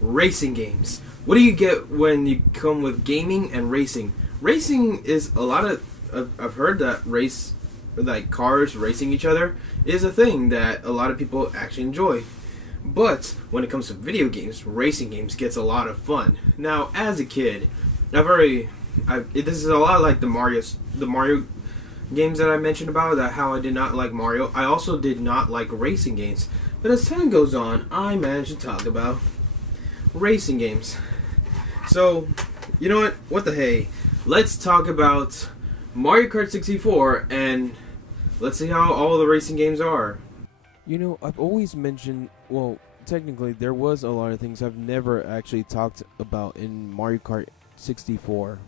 racing games. What do you get when you come with gaming and racing? Racing is a lot of... I've heard that like cars racing each other is a thing that a lot of people actually enjoy. But when it comes to video games, racing games gets a lot of fun. Now, as a kid, this is a lot like the Mario games that I mentioned about, that how I did not like Mario. I also did not like racing games. But as time goes on, I managed to talk about racing games. So, you know what? What the hey? Let's talk about Mario Kart 64 and let's see how all the racing games are. You know, I've always mentioned, well, technically there was a lot of things I've never actually talked about in Mario Kart 64.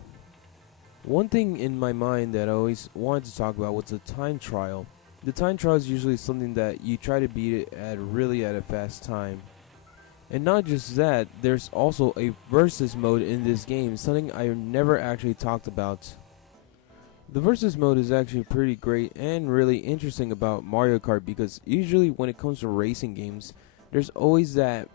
One thing in my mind that I always wanted to talk about was the time trial. The time trial is usually something that you try to beat it at a fast time. And not just that, there's also a versus mode in this game, something I never actually talked about. The versus mode is actually pretty great and really interesting about Mario Kart, because usually when it comes to racing games, there's always that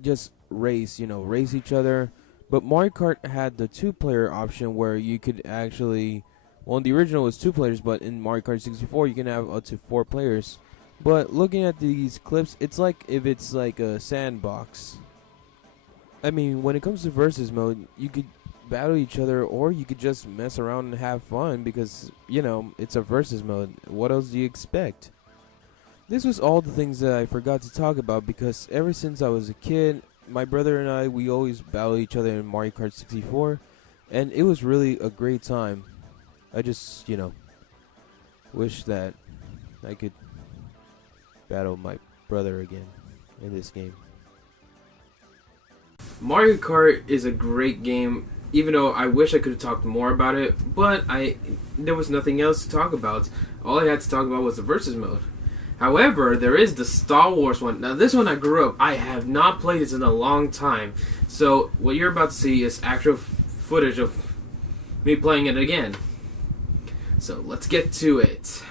just race each other. But Mario Kart had the 2-player option where you could actually, well, in the original it was 2 players, but in Mario Kart 64 you can have up to 4 players. But looking at these clips, it's like if it's like a sandbox. I mean, when it comes to versus mode, you could battle each other, or you could just mess around and have fun, because it's a versus mode. What else do you expect? This was all the things that I forgot to talk about, because ever since I was a kid, my brother and I, we always battle each other in Mario Kart 64, and it was really a great time. I just wish that I could battle my brother again in this game. Mario Kart is a great game, even though I wish I could have talked more about it, but there was nothing else to talk about. All I had to talk about was the versus mode. However, there is the Star Wars one. Now, this one I grew up. I have not played this in a long time. So, what you're about to see is actual footage of me playing it again. So, let's get to it.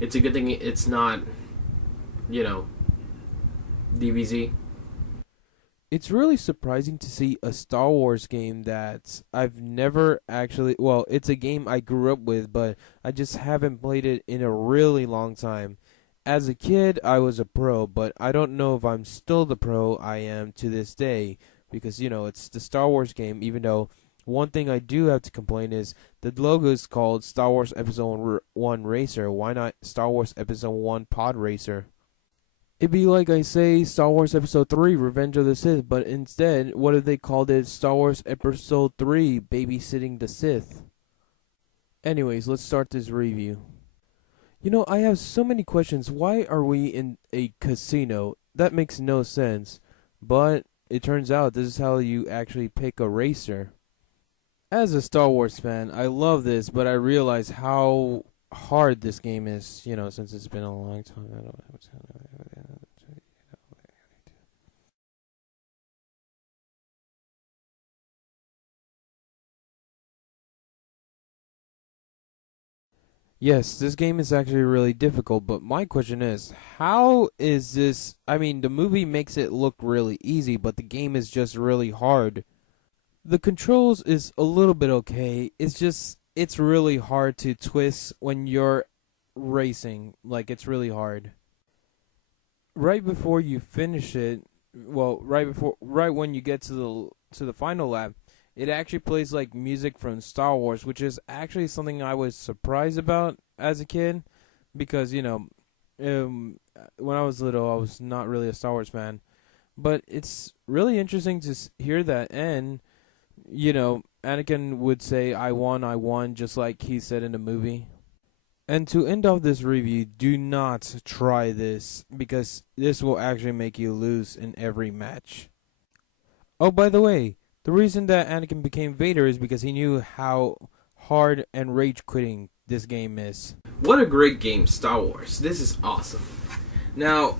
It's a good thing it's not, DBZ. It's really surprising to see a Star Wars game that I've never actually... Well, it's a game I grew up with, but I just haven't played it in a really long time. As a kid, I was a pro, but I don't know if I'm still the pro I am to this day. Because, it's the Star Wars game, even though one thing I do have to complain is the logo is called Star Wars Episode 1 Racer. Why not Star Wars Episode 1 Pod Racer? It'd be like I say Star Wars Episode 3 Revenge of the Sith, but instead, what if they called it Star Wars Episode 3 Babysitting the Sith? Anyways, let's start this review. I have so many questions. Why are we in a casino? That makes no sense. But it turns out this is how you actually pick a racer. As a Star Wars fan, I love this, but I realize how hard this game is, since it's been a long time. I don't know. Yes, this game is actually really difficult, but my question is, how is this... I mean, the movie makes it look really easy, but the game is just really hard. The controls is a little bit okay. It's really hard to twist when you're racing. Like, it's really hard. Right before you finish it, well, right when you get to the final lap, it actually plays like music from Star Wars, which is actually something I was surprised about as a kid, because when I was little, I was not really a Star Wars fan. But it's really interesting to hear that, and Anakin would say, I won," just like he said in the movie. And to end off this review, do not try this, because this will actually make you lose in every match. Oh, by the way, the reason that Anakin became Vader is because he knew how hard and rage-quitting this game is. What a great game, Star Wars. This is awesome. Now,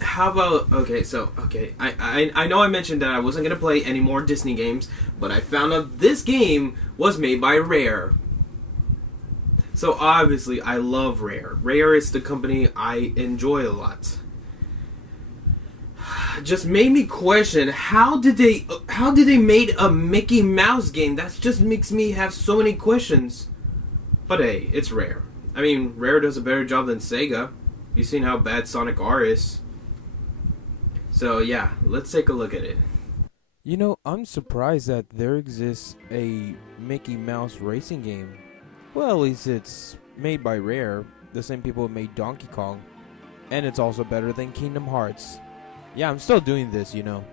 how about... I know I mentioned that I wasn't going to play any more Disney games, but I found out this game was made by Rare. So, obviously, I love Rare. Rare is the company I enjoy a lot. just made me question how did they made a Mickey Mouse game? That just makes me have so many questions. But hey, it's Rare. I mean, Rare does a better job than Sega. You've seen how bad Sonic R is. So yeah, let's take a look at it. You know, I'm surprised that there exists a Mickey Mouse racing game. Well, at least it's made by Rare, the same people who made Donkey Kong. And it's also better than Kingdom Hearts. Yeah, I'm still doing this, you know.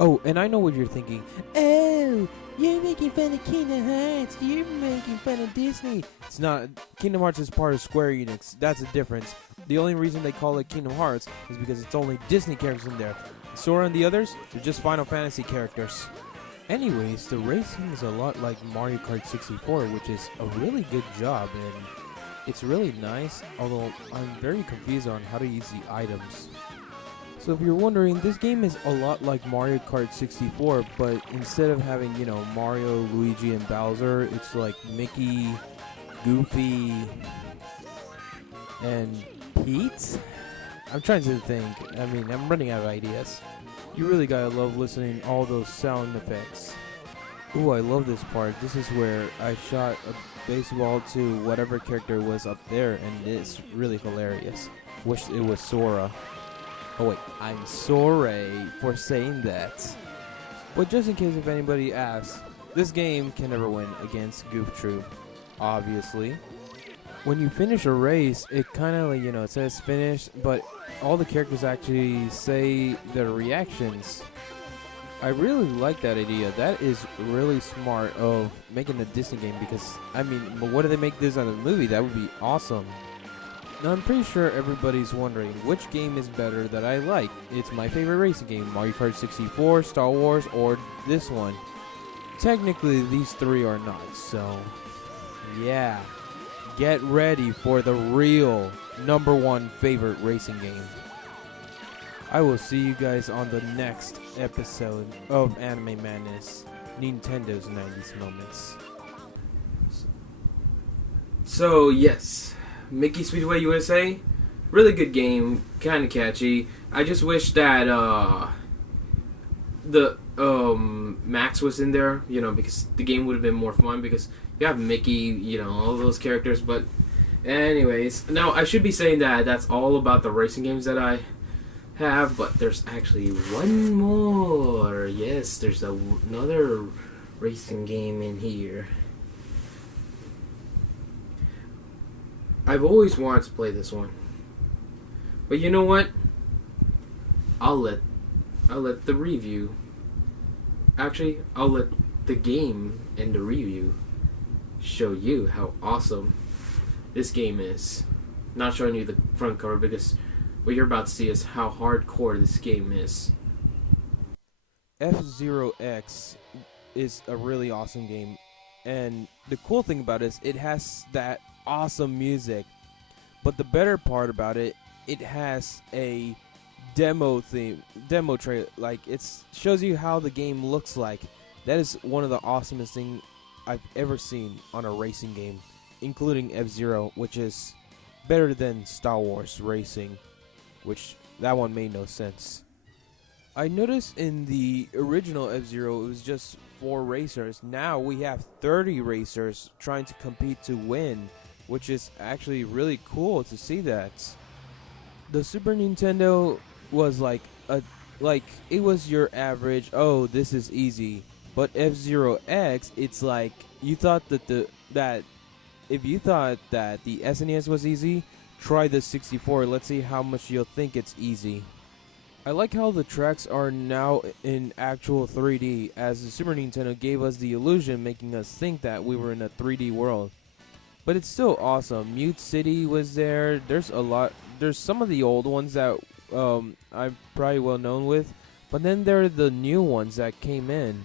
Oh, and I know what you're thinking. Oh, you're making fun of Kingdom Hearts. You're making fun of Disney. It's not. Kingdom Hearts is part of Square Enix. That's the difference. The only reason they call it Kingdom Hearts is because it's only Disney characters in there. Sora and the others, they're just Final Fantasy characters. Anyways, the racing is a lot like Mario Kart 64, which is a really good job, and it's really nice, although I'm very confused on how to use the items. So if you're wondering, this game is a lot like Mario Kart 64, but instead of having, you know, Mario, Luigi, and Bowser, it's like Mickey, Goofy, and Pete? I'm trying to think. I mean, I'm running out of ideas. You really gotta love listening to all those sound effects. Ooh, I love this part. This is where I shot a baseball to whatever character was up there, and it's really hilarious. Wish it was Sora. Oh wait, I'm sorry for saying that. But just in case if anybody asks, this game can never win against Goof Troop, obviously. When you finish a race, it kind of, like, you know, it says finish, but all the characters actually say their reactions. I really like that idea. That is really smart of making a Disney game because, I mean, what if they make this on a movie? That would be awesome. Now, I'm pretty sure everybody's wondering which game is better that I like. It's my favorite racing game, Mario Kart 64, Star Wars, or this one. Technically, these three are not, so yeah. Get ready for the real #1 favorite racing game. I will see you guys on the next episode of Anime Madness, Nintendo's 90s Moments. So yes, Mickey Speedway USA, really good game, kind of catchy. I just wish that the Max was in there, you know, because the game would have been more fun because you have Mickey, you know, all those characters. But anyways, now I should be saying that that's all about the racing games that I have, but there's actually one more. Yes, there's another racing game in here. I've always wanted to play this one, but you know what? I'll let the review. Actually, I'll let the game and the review show you how awesome this game is. Not showing you the front cover because what you're about to see is how hardcore this game is. F-Zero X is a really awesome game, and the cool thing about it is it has that awesome music, but the better part about it, it has a demo trailer. Like, it shows you how the game looks like. That is one of the awesomest things I've ever seen on a racing game, including F-Zero, which is better than Star Wars Racing, which that one made no sense. I noticed in the original F-Zero it was just 4 racers. Now we have 30 racers trying to compete to win, which is actually really cool to see that. The Super Nintendo was like it was your average, oh, this is easy. But F-Zero X, it's like you thought that if you thought that the SNES was easy, try the 64. Let's see how much you'll think it's easy. I like how the tracks are now in actual 3D, as the Super Nintendo gave us the illusion, making us think that we were in a 3D world. But it's still awesome. Mute City was there. There's some of the old ones that I'm probably well known with, but then there are the new ones that came in.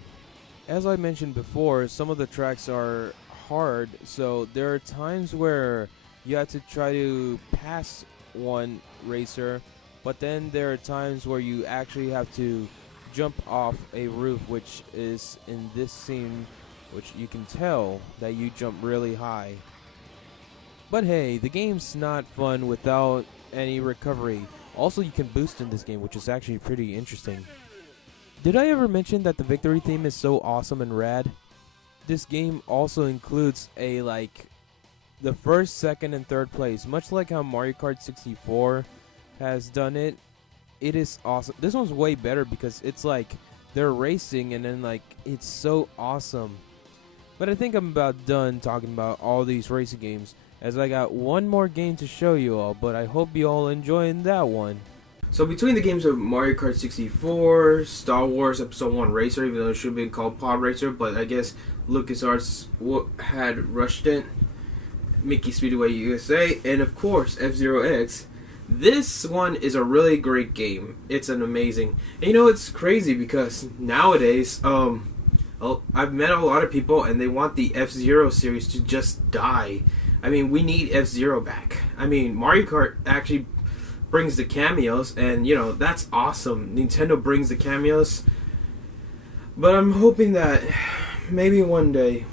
As I mentioned before, some of the tracks are hard, so there are times where you have to try to pass one racer, but then there are times where you actually have to jump off a roof, which is in this scene, which you can tell that you jump really high. But hey, the game's not fun without any recovery. Also, you can boost in this game, which is actually pretty interesting. Did I ever mention that the victory theme is so awesome and rad? This game also includes the first, second, and third place, much like how Mario Kart 64 has done it. It is awesome. This one's way better because it's like they're racing and then it's so awesome. But I think I'm about done talking about all these racing games, as I got one more game to show you all, but I hope you all enjoying that one. So between the games of Mario Kart 64, Star Wars Episode 1 Racer, even though it should have been called Pod Racer, but I guess LucasArts had rushed it, Mickey Speedway USA, and of course F-Zero X, this one is a really great game. It's an amazing... And it's crazy because nowadays, I've met a lot of people and they want the F-Zero series to just die. I mean, we need F-Zero back. I mean, Mario Kart actually brings the cameos, and that's awesome. Nintendo brings the cameos, but I'm hoping that maybe one day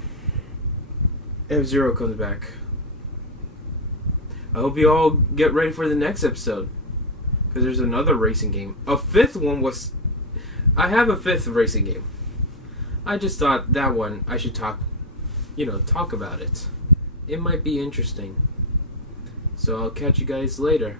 F-Zero comes back. I hope you all get ready for the next episode, because there's another racing game. A fifth one was... I have a fifth racing game. I just thought that one I should talk about it. It might be interesting. So I'll catch you guys later.